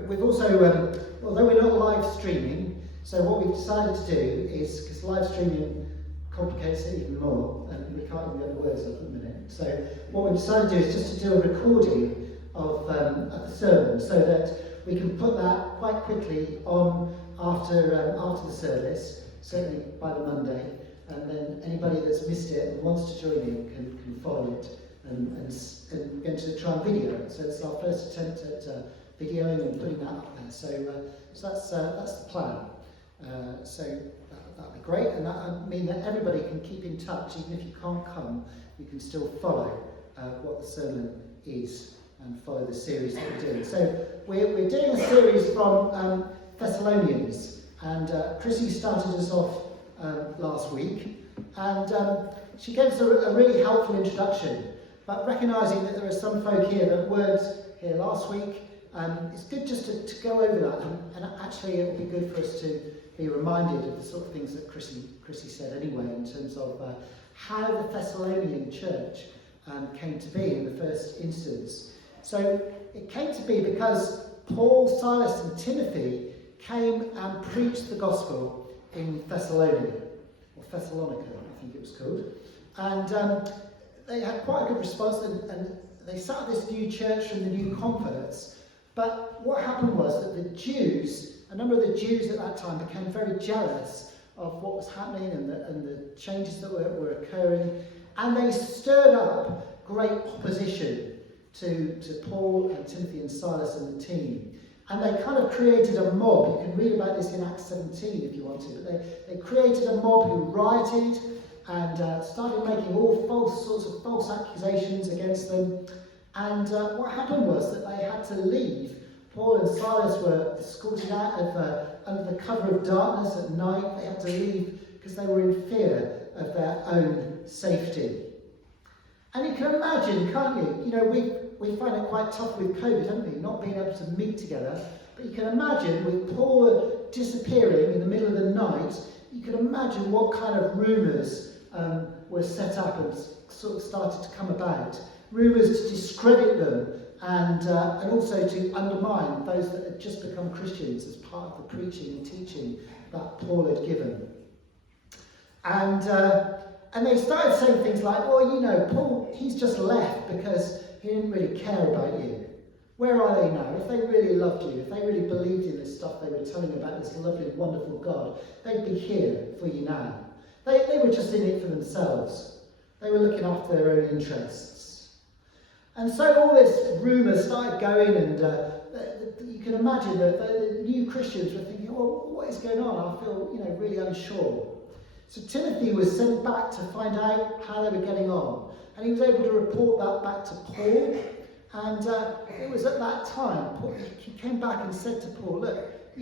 We've also, although we're not live streaming, so what we've decided to do is, because live streaming complicates it even more, and we can't even get the words up in a minute. So what we've decided to do is just to do a recording of the sermon, so that we can put that quite quickly on after the service, certainly by the Monday, and then anybody that's missed it and wants to join in can follow it and going to try and video it. So it's our first attempt at videoing and putting that up there. So that's the plan. So that'll be great, and that'll mean that everybody can keep in touch. Even if you can't come, you can still follow what the sermon is and follow the series that we're doing. So we're doing a series from Thessalonians, and Chrissy started us off last week, and she gave us a really helpful introduction, but recognising that there are some folk here that weren't here last week, it's good just to go over that, and actually it would be good for us to be reminded of the sort of things that Chrissy said anyway, in terms of how the Thessalonian church came to be in the first instance. So it came to be because Paul, Silas and Timothy came and preached the gospel in Thessalonica, I think it was called. And they had quite a good response, and they started this new church from the new converts. But what happened was that the Jews, a number of the Jews at that time, became very jealous of what was happening and the changes that were occurring. And they stirred up great opposition to Paul and Timothy and Silas and the team. And they kind of created a mob. You can read about this in Acts 17 if you want to. But they created a mob who rioted and started making all sorts of false accusations against them. And what happened was that they had to leave. Paul and Silas were escorted out of under the cover of darkness at night. They had to leave because they were in fear of their own safety. And you can imagine, can't you? You know, we find it quite tough with COVID, haven't we? Not being able to meet together. But you can imagine with Paul disappearing in the middle of the night, you can imagine what kind of rumours were set up and sort of started to come about. Rumours to discredit them and also to undermine those that had just become Christians as part of the preaching and teaching that Paul had given. And they started saying things like, well, you know, Paul, he's just left because he didn't really care about you. Where are they now? If they really loved you, if they really believed in this stuff they were telling about this lovely, wonderful God, they'd be here for you now. They were just in it for themselves. They were looking after their own interests. And so all this rumour started going, and you can imagine that the new Christians were thinking, well, what is going on? I feel, really unsure. So Timothy was sent back to find out how they were getting on. And he was able to report that back to Paul. And it was at that time, he came back and said to Paul, look,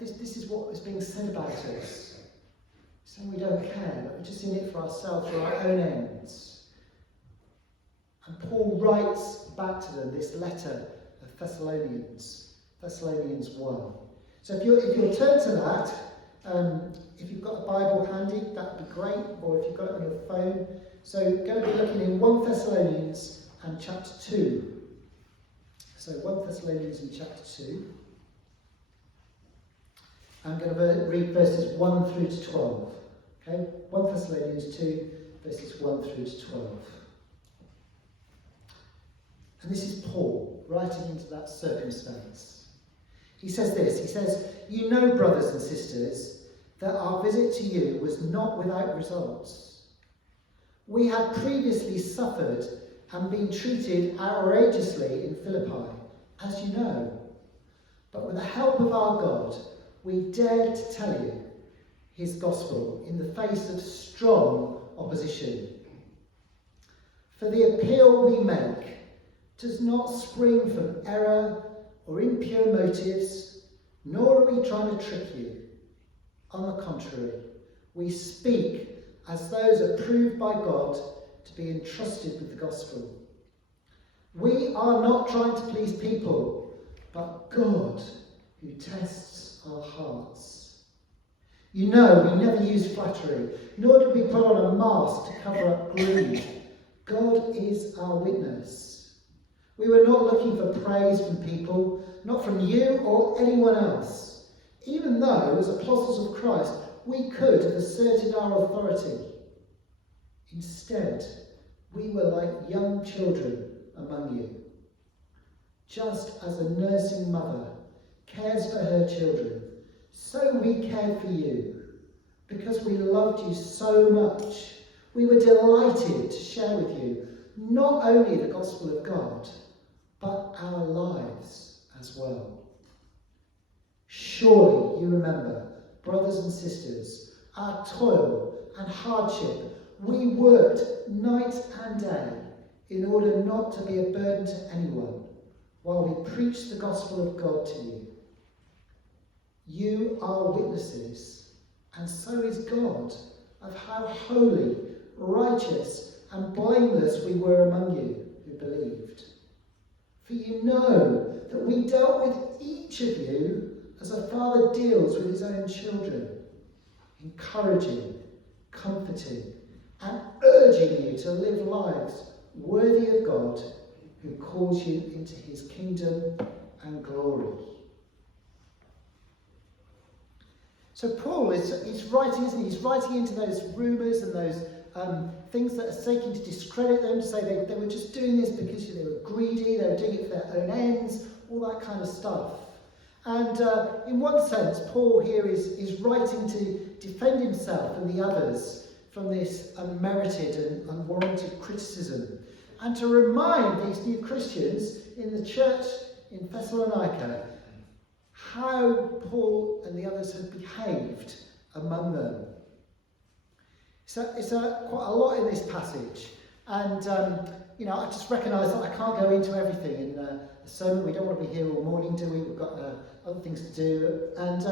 this is what was being said about us. Saying we don't care, that we're just in it for ourselves, for our own ends. And Paul writes back to them this letter of Thessalonians 1. So if you'll turn to that, if you've got a Bible handy, that would be great, or if you've got it on your phone. So we're going to be looking in 1 Thessalonians and chapter 2. So 1 Thessalonians and chapter 2. I'm going to read verses 1 through to 12. Okay, 1 Thessalonians 2, verses 1 through to 12. And this is Paul writing into that circumstance. He says this, he says, you know, brothers and sisters, that our visit to you was not without results. We had previously suffered and been treated outrageously in Philippi, as you know. But with the help of our God, we dared to tell you his gospel in the face of strong opposition. For the appeal we make does not spring from error or impure motives, nor are we trying to trick you. On the contrary, we speak as those approved by God to be entrusted with the gospel. We are not trying to please people, but God who tests our hearts. You know, we never use flattery, nor did we put on a mask to cover up greed. God is our witness. We were not looking for praise from people, not from you or anyone else, even though, as apostles of Christ, we could have asserted our authority. Instead, we were like young children among you. Just as a nursing mother cares for her children, so we cared for you. Because we loved you so much, we were delighted to share with you not only the gospel of God, but our lives as well. Surely you remember, brothers and sisters, our toil and hardship. We worked night and day in order not to be a burden to anyone while we preached the gospel of God to you. You are witnesses, and so is God, of how holy, righteous, and blameless we were among you who believed. For you know that we dealt with each of you as a father deals with his own children, encouraging, comforting, and urging you to live lives worthy of God, who calls you into his kingdom and glory. So Paul is writing, isn't he? He's writing into those rumours and those things that are seeking to discredit them, to say they were just doing this because they were greedy, they were doing it for their own ends, all that kind of stuff. And in one sense, Paul here is writing to defend himself and the others from this unmerited and unwarranted criticism, and to remind these new Christians in the church in Thessalonica how Paul and the others had behaved among them. So it's quite a lot in this passage, and I just recognise that I can't go into everything in the sermon. We don't want to be here all morning, do we? We've got other things to do, and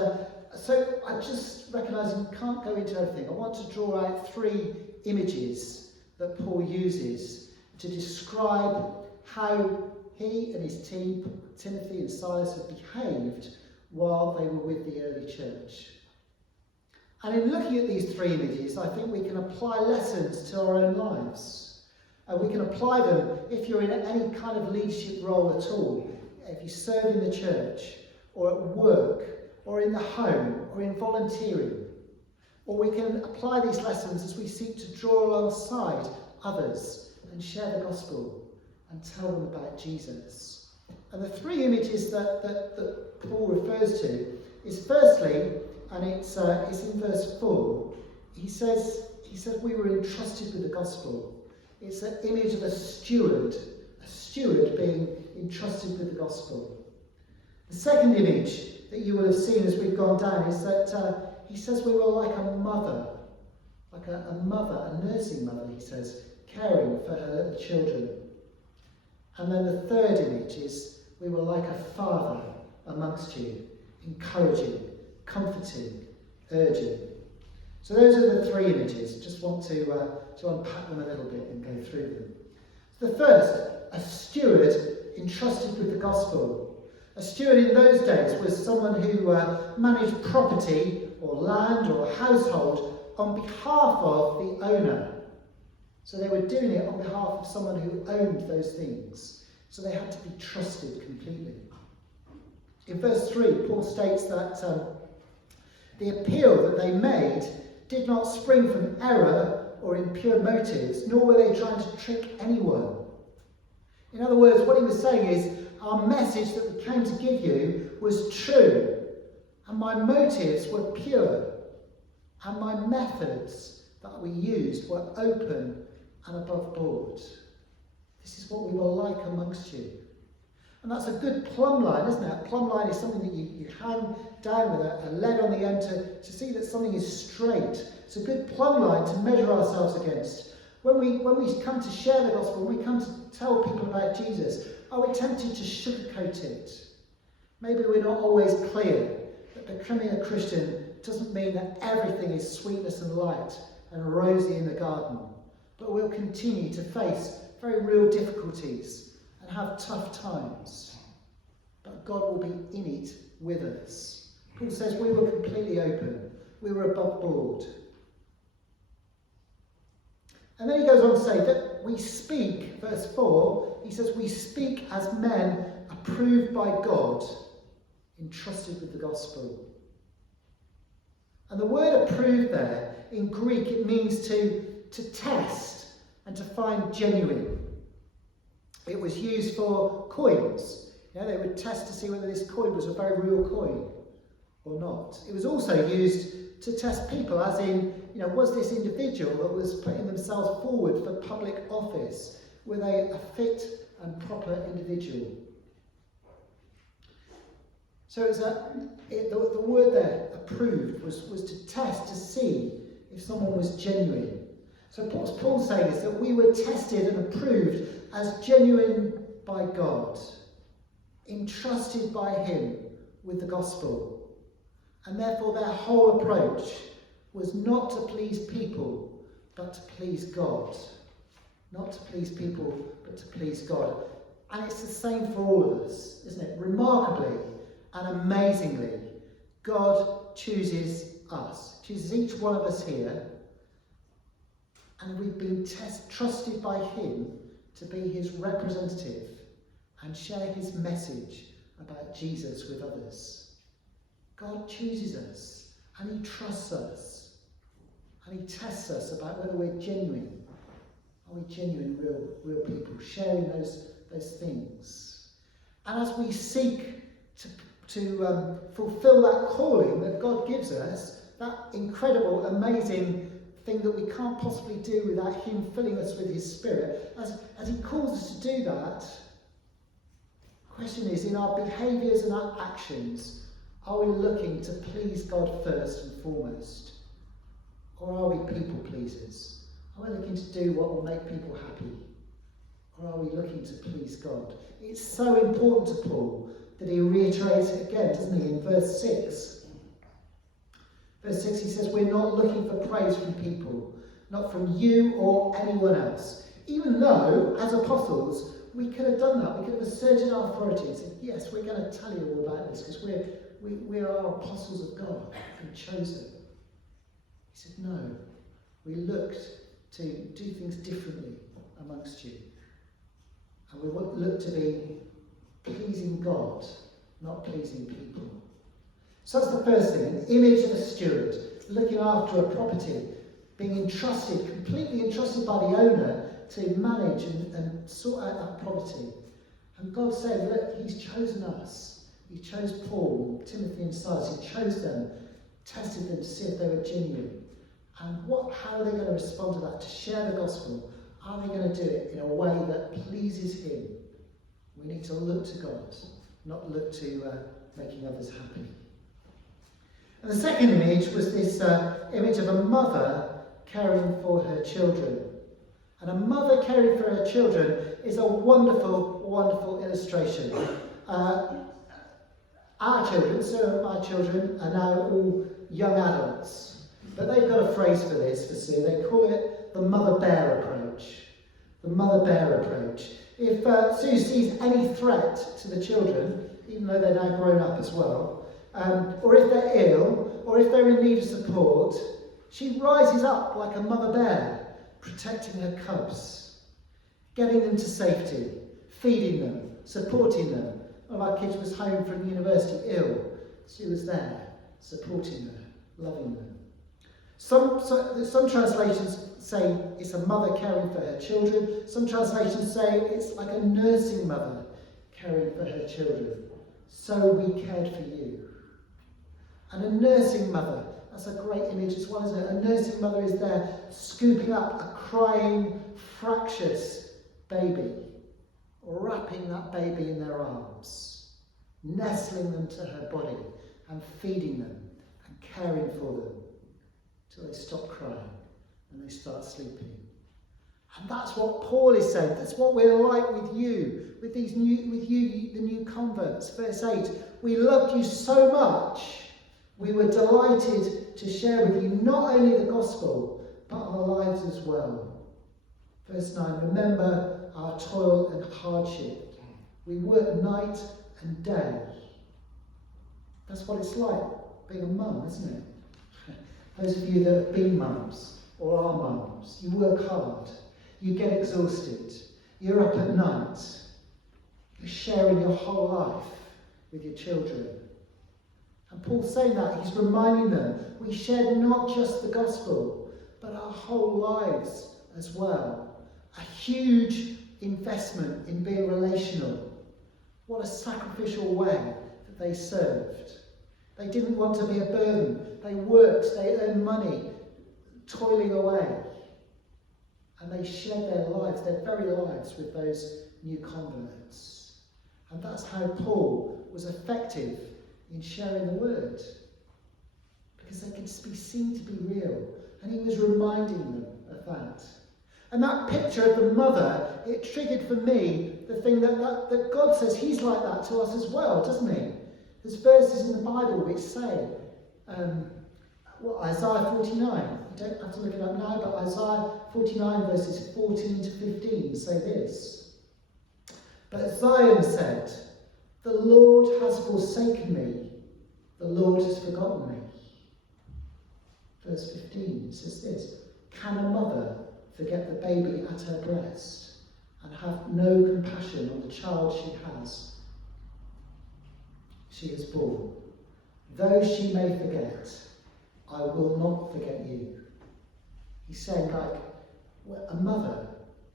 so I just recognise we can't go into everything. I want to draw out 3 images that Paul uses to describe how he and his team, Timothy and Silas, had behaved while they were with the early church. And in looking at these 3 images, I think we can apply lessons to our own lives. We can apply them if you're in any kind of leadership role at all, if you serve in the church, or at work, or in the home, or in volunteering. Or we can apply these lessons as we seek to draw alongside others and share the gospel and tell them about Jesus. And the 3 images that Paul refers to is, firstly, and it's in verse 4, he says we were entrusted with the gospel. It's an image of a steward being entrusted with the gospel. The second image that you will have seen as we've gone down is that he says we were like a mother, a nursing mother, he says, caring for her little children. And then the third image is we were like a father amongst you, encouraging, comforting, urging. So those are the 3 images. Just want to unpack them a little bit and go through them. The first, a steward entrusted with the gospel. A steward in those days was someone who managed property or land or a household on behalf of the owner. So they were doing it on behalf of someone who owned those things. So they had to be trusted completely. In verse 3, Paul states that the appeal that they made did not spring from error or impure motives, nor were they trying to trick anyone. In other words, what he was saying is, our message that we came to give you was true, and my motives were pure, and my methods that we used were open and above board. This is what we were like amongst you. And that's a good plumb line, isn't it? A plumb line is something that you hang down with a lead on the end to see that something is straight. It's a good plumb line to measure ourselves against. When we come to share the gospel, when we come to tell people about Jesus, are we tempted to sugarcoat it? Maybe we're not always clear that becoming a Christian doesn't mean that everything is sweetness and light and rosy in the garden. But we'll continue to face very real difficulties and have tough times. But God will be in it with us. Paul says we were completely open. We were above board. And then he goes on to say that we speak, verse 4, he says we speak as men approved by God, entrusted with the gospel. And the word approved there, in Greek, it means to test and to find genuine. It was used for coins. They would test to see whether this coin was a very real coin or not. It was also used to test people, as in, was this individual that was putting themselves forward for public office, were they a fit and proper individual? So the word there, approved, was to test, to see if someone was genuine. So what Paul's saying is that we were tested and approved as genuine by God, entrusted by him with the gospel. And therefore their whole approach was not to please people, but to please God. Not to please people, but to please God. And it's the same for all of us, isn't it? Remarkably and amazingly, God chooses us, chooses each one of us here, and we've been trusted by him to be his representative and share his message about Jesus with others. God chooses us, and he trusts us, and he tests us about whether we're genuine. Are we genuine, real people, sharing those things? And as we seek to fulfill that calling that God gives us, that incredible, amazing thing that we can't possibly do without him filling us with his Spirit, as he calls us to do that, the question is, in our behaviours and our actions, are we looking to please God first and foremost? Or are we people pleasers? Are we looking to do what will make people happy? Or are we looking to please God? It's so important to Paul that he reiterates it again, doesn't he, in verse 6. Verse 6, he says, we're not looking for praise from people, not from you or anyone else. Even though, as apostles, we could have done that. We could have asserted our authority and said, yes, we're going to tell you all about this because we are apostles of God and chosen. He said, no, we looked to do things differently amongst you. And we look to be pleasing God, not pleasing people. So that's the first thing, an image of a steward, looking after a property, being entrusted, completely entrusted by the owner to manage and sort out that property. And God said, look, he's chosen us. He chose Paul, Timothy and Silas. He chose them, tested them to see if they were genuine. And how are they going to respond to that? To share the gospel? Are they going to do it in a way that pleases him? We need to look to God, not look to making others happy. And the second image was this image of a mother caring for her children. And a mother caring for her children is a wonderful, wonderful illustration. Our children, so my children, are now all young adults. But they've got a phrase for this, for Sue. They call it the mother bear approach. The mother bear approach. If Sue sees any threat to the children, even though they're now grown up as well, or if they're ill, or if they're in need of support, she rises up like a mother bear, protecting her cubs, getting them to safety, feeding them, supporting them. One of our kids was home from university ill. She was there, supporting her, loving them. Some translations say it's a mother caring for her children. Some translations say it's like a nursing mother caring for her children. So we cared for you. And a nursing mother, that's a great image as well, isn't it? A nursing mother is there scooping up a crying, fractious baby, wrapping that baby in their arms, nestling them to her body and feeding them and caring for them till they stop crying and they start sleeping. And that's what Paul is saying. That's what we're like with you, the new converts. Verse 8, we loved you so much, we were delighted to share with you not only the gospel, but our lives as well. Verse 9, remember our toil and hardship. We work night and day. That's what it's like being a mum, isn't it? Those of you that have been mums or are mums, you work hard, you get exhausted, you're up at night, you're sharing your whole life with your children. And Paul's saying that, he's reminding them, we share not just the gospel, but our whole lives as well. A huge investment in being relational. What a sacrificial way that they served. They didn't want to be a burden. They worked, they earned money, toiling away. And they shared their lives, their very lives, with those new converts. And that's how Paul was effective in sharing the word. Because they could be seen to be real. And he was reminding them of that. And that picture of the mother, it triggered for me the thing that God says he's like that to us as well, doesn't he? There's verses in the Bible which say, Isaiah 49, you don't have to look it up now, but Isaiah 49 verses 14 to 15 say this. But Zion said, the Lord has forsaken me, the Lord has forgotten me. Verse 15 says this, can a mother forget the baby at her breast and have no compassion on the child she has borne? Though she may forget, I will not forget you. He's saying, well, a mother,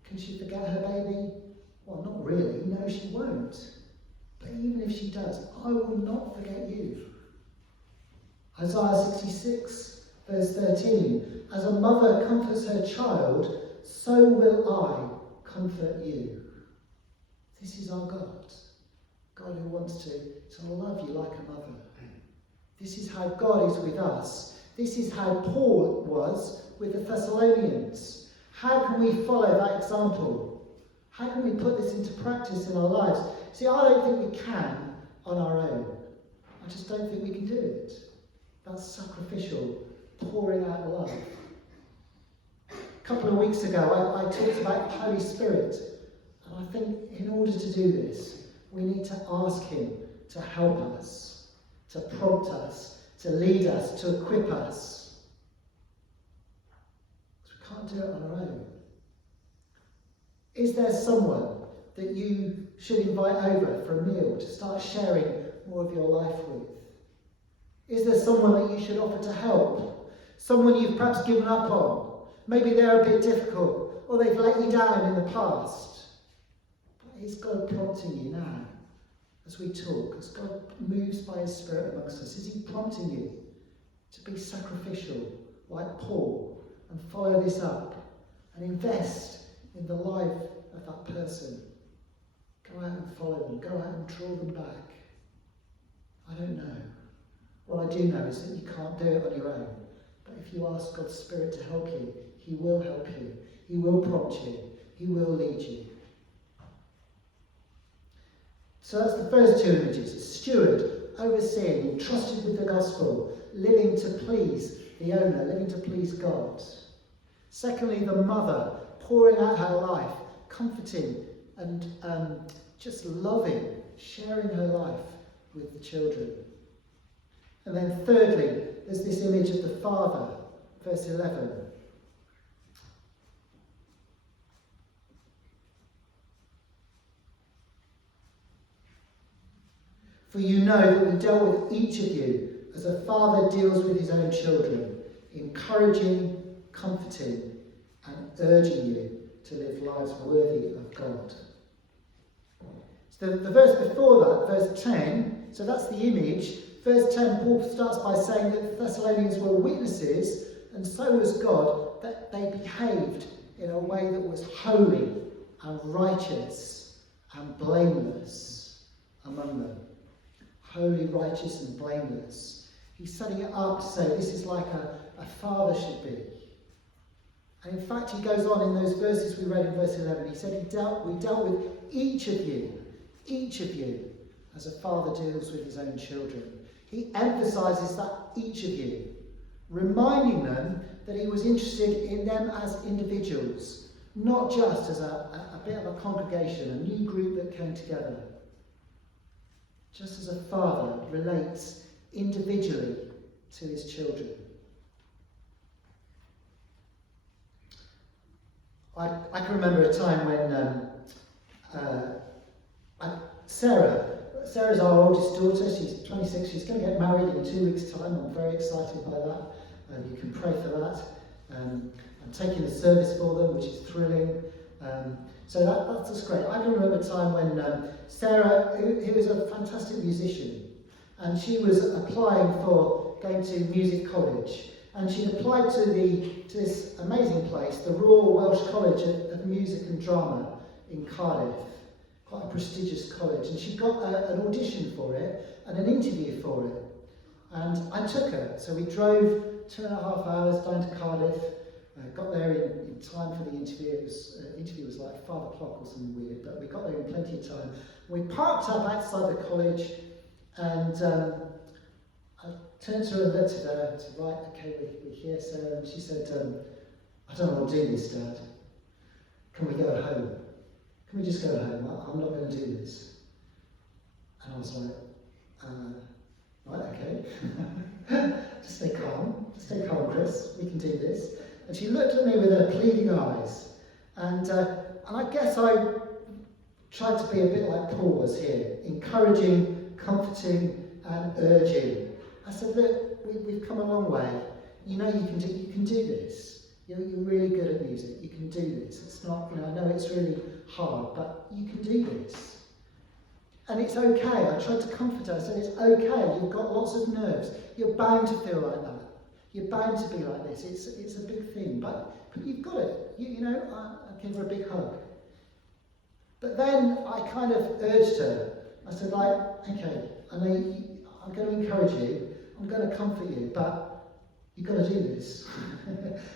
can she forget her baby? Well, not really. No, she won't. But even if she does, I will not forget you. Isaiah 66, verse 13. As a mother comforts her child, so will I comfort you. This is our God. God who wants to love you like a mother. This is how God is with us. This is how Paul was with the Thessalonians. How can we follow that example? How can we put this into practice in our lives? See, I don't think we can on our own. I just don't think we can do it. That's sacrificial, pouring out love. A couple of weeks ago, I talked about the Holy Spirit. And I think in order to do this, we need to ask him to help us, to prompt us, to lead us, to equip us. Because we can't do it on our own. Is there someone that you should invite over for a meal to start sharing more of your life with? Is there someone that you should offer to help? Someone you've perhaps given up on? Maybe they're a bit difficult, or they've let you down in the past. But is God prompting you now as we talk, as God moves by his Spirit amongst us? Is he prompting you to be sacrificial like Paul and follow this up and invest in the life of that person? Go out and follow them. Go out and draw them back. I don't know. What I do know is that you can't do it on your own. But if you ask God's Spirit to help you, he will help you. He will prompt you. He will lead you. So that's the first two images. A steward, overseeing, entrusted with the gospel, living to please the owner, living to please God. Secondly, the mother, pouring out her life, comforting and just loving, sharing her life with the children. And then thirdly, there's this image of the father, verse 11. For you know that we dealt with each of you as a father deals with his own children, encouraging, comforting, and urging you to live lives worthy of God. So the verse before that, verse 10, so that's the image. Verse 10, Paul starts by saying that the Thessalonians were witnesses, and so was God, that they behaved in a way that was holy and righteous and blameless among them. Holy, righteous and blameless. He's setting it up to say this is like a father should be. And in fact, he goes on in those verses we read in verse 11. He said we dealt with each of you, as a father deals with his own children. He emphasises that each of you, reminding them that he was interested in them as individuals, not just as a bit of a congregation, a new group that came together. Just as a father relates individually to his children. I can remember a time when Sarah Sarah's our oldest daughter. She's 26. She's going to get married in 2 weeks' time. I'm very excited by that. You can pray for that. I'm taking a service for them, which is thrilling. So that's just great. I can remember a time when Sarah, who is a fantastic musician, and she was applying for going to music college, and she'd applied to this amazing place, the Royal Welsh College of Music and Drama in Cardiff, quite a prestigious college, and she got an audition for it and an interview for it, and I took her. So we drove 2.5 hours down to Cardiff. Got there in time for the interview. Interview was like 5 o'clock or something weird, but we got there in plenty of time. We parked up outside the college, and I turned to her and looked at her and said, right, okay, we're here, Sarah. And she said, I don't want to do this, Dad. Can we go home? Can we just go home? I'm not going to do this. And I was like, right, okay. Just stay calm, Chris. We can do this. And she looked at me with her pleading eyes, and I guess I tried to be a bit like Paul was here, encouraging, comforting, and urging. I said, look, we've come a long way. You know you can do this. You're really good at music. You can do this. It's not, I know it's really hard, but you can do this. And it's okay. I tried to comfort her. I said, it's okay. You've got lots of nerves. You're bound to feel like that. You're bound to be like this. It's a big thing, but you've got it. I gave her a big hug. But then I kind of urged her. I said, okay, I know I'm going to encourage you. I'm going to comfort you, but you've got to do this.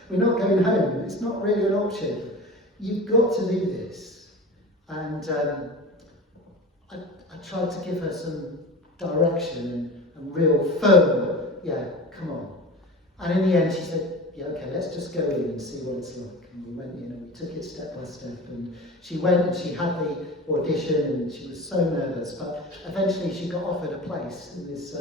We're not going home. It's not really an option. You've got to do this. And I tried to give her some direction and real firm, come on. And in the end, she said, yeah, okay, let's just go in and see what it's like. And we went in and we took it step by step. And she went and she had the audition and she was so nervous. But eventually she got offered a place in this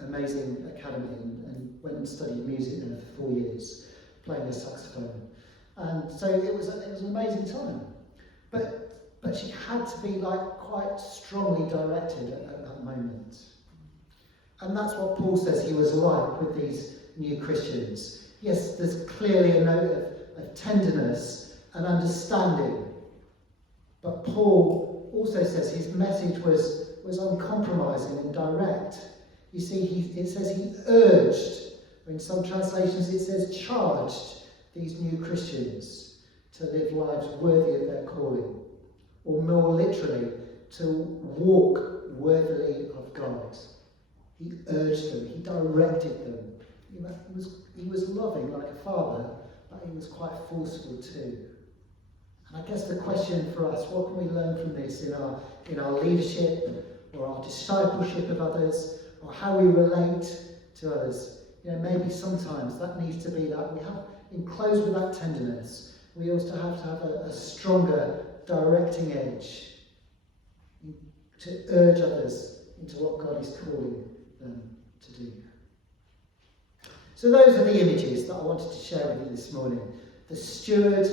amazing academy and went and studied music there for 4 years, playing the saxophone. And so it was an amazing time. But she had to be quite strongly directed at that moment. And that's what Paul says he was like with these new Christians. Yes, there's clearly a note of tenderness and understanding. But Paul also says his message was uncompromising and direct. You see, it says he urged, or in some translations it says charged, these new Christians to live lives worthy of their calling. Or more literally, to walk worthily of God. He urged them, he directed them. He was loving like a father, but he was quite forceful too. And I guess the question for us, what can we learn from this in our leadership, or our discipleship of others, or how we relate to others? Maybe sometimes that needs to be that we have, enclosed with that tenderness, we also have to have a stronger directing edge to urge others into what God is calling them to do. So those are the images that I wanted to share with you this morning. The steward,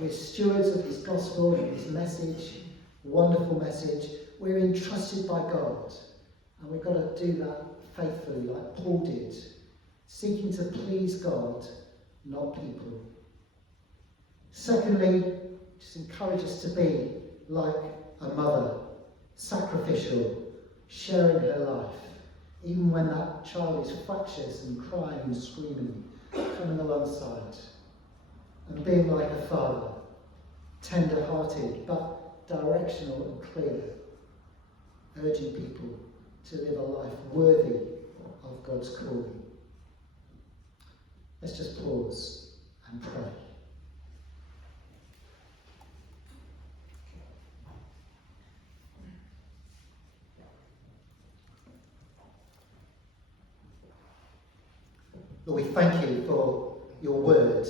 we're stewards of his gospel and his message, wonderful message. We're entrusted by God, and we've got to do that faithfully like Paul did, seeking to please God, not people. Secondly, just encourage us to be like a mother, sacrificial, sharing her life, even when that child is fractious and crying and screaming, coming alongside, and being like a father, tender-hearted but directional and clear, urging people to live a life worthy of God's calling. Let's just pause and pray. Lord, we thank you for your word,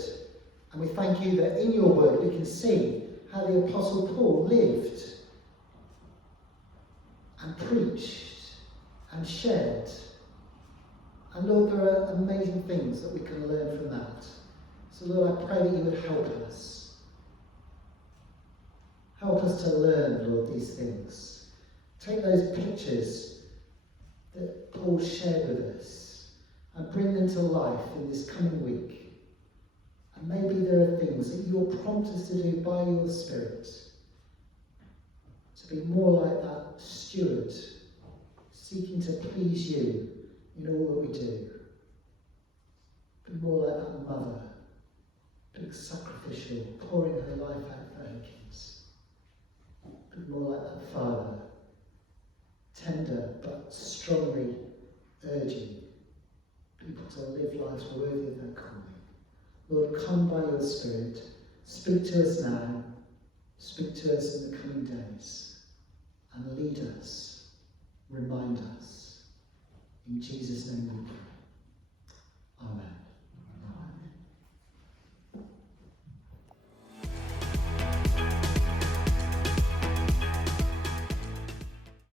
and we thank you that in your word we can see how the Apostle Paul lived and preached and shared. And Lord, there are amazing things that we can learn from that. So Lord, I pray that you would help us. Help us to learn, Lord, these things. Take those pictures that Paul shared with us and bring them to life in this coming week. And maybe there are things that you'll prompt us to do by your Spirit, to be more like that steward, seeking to please you in all that we do. Be more like that mother, being sacrificial, pouring her life out for her kids. Be more like that father, tender but strongly urging people to live lives worthy of their calling. Lord, come by your Spirit, speak to us now, speak to us in the coming days, and lead us, remind us. In Jesus' name we pray. Amen.